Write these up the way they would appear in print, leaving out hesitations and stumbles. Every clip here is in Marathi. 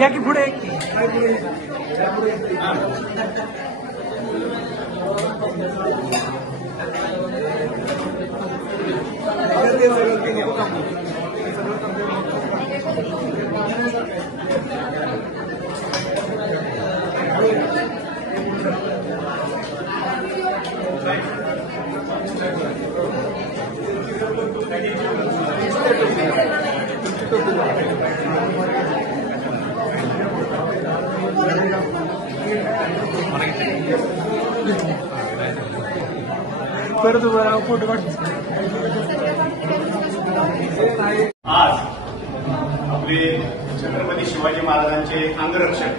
या की पुढे परत फोटो काढ। आज आपले छत्रपती शिवाजी महाराजांचे अंगरक्षक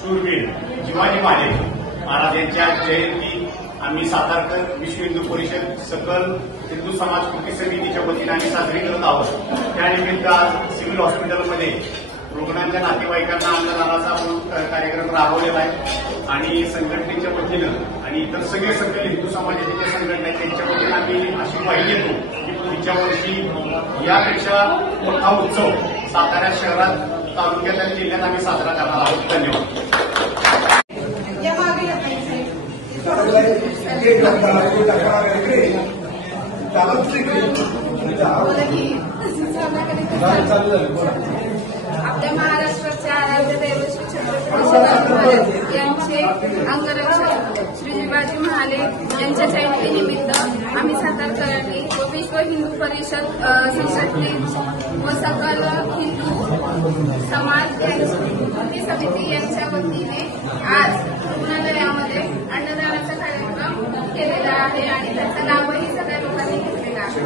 शूरवीर शिवाजी महाराज यांच्या जयंती आम्ही सातारकर विश्व हिंदू परिषद सकल हिंदू समाज कृती समितीच्या वतीने आम्ही साजरी करत आहोत। त्यानिमित्त आज सिव्हिल हॉस्पिटलमध्ये रुग्णांच्या नातेवाईकांना अन्नदानाचा कार्यक्रम राबवलेला आहे आणि संघटनेच्या वतीनं आणि इतर सगळे सकल हिंदू समाजाच्या संघटना त्यांच्या वतीनं आम्ही अशी ग्वाही देतो की पुढच्या वर्षी यापेक्षा मोठा उत्सव सातारा शहरात तालुक्यात आणि जिल्ह्यात आम्ही साजरा करणार आहोत। धन्यवाद। आपल्या महाराष्ट्राच्या आराध्य दैवत श्री छत्रपती शिवाजी महाराज यांचे अंगरक्षक श्री शिवाजी महाले यांच्या जयंतीनिमित्त आम्ही सातारकरांनी व विश्व हिंदू परिषद संघटने व सकल हिंदू समाज कृती समिती यांच्या वतीने आज रुग्णालयामध्ये अन्नदानाचा कार्यक्रम केलेला आहे आणि त्याचा लाभही सगळ्या लोकांनी घेतलेला आहे।